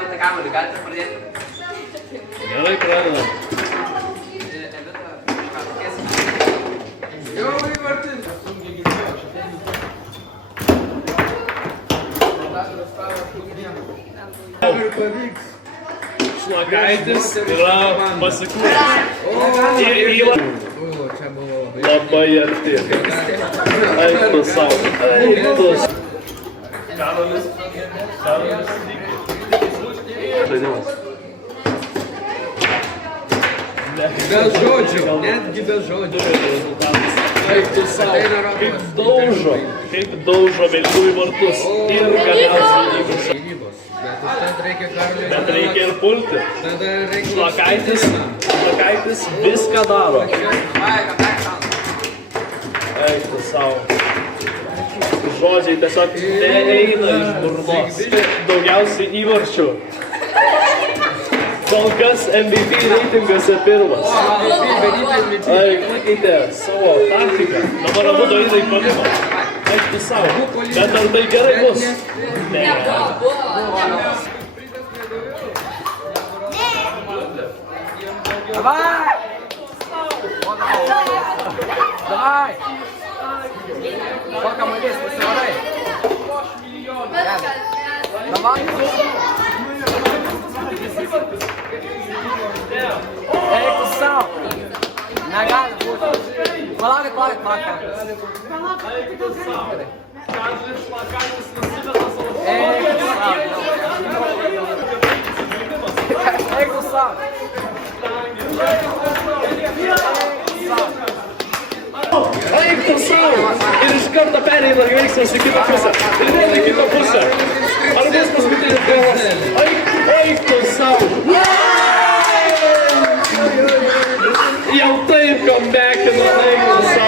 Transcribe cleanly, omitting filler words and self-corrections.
Spaudykite kamuolį, galite pradėti. Gerai, pradedam. Jau įvartin. Šlakaitis yra pasikūręs. Ir įvartin. Labai arti. Eiktų savo. Eiktus. Karolis žaidimas. Be žodžių, netgi be žodžių. Eiktų savo. Kaip daužo Velkių į vartus. Ir galiausiai įvyks. Bet reikia ir pulti. Šlakaitis viską daro. Eiktų savo. Žodžiai tiesiog neeina iš burnos. Daugiausiai įvarčių. Kol kas MVP reitinguose pirmas. Eikite savo taktiką. Dabar abudu eina į puolimą. Eiktų savo. Bet ar tai gerai bus? Ne. Давай! Давай! Сколько молодец, посмотри! Давай! Эй, кусал! Нагада будет! Палаты, палаты! Эй, кусал! Эй, кусал! Eiktų savo! Ir iš karto pereina veiksmas į kitą pusę. Ir vėl į kitą pusę. Ar bus paskutinis golas? Eiktų savo! Jau taip comebackino, eiktų savo!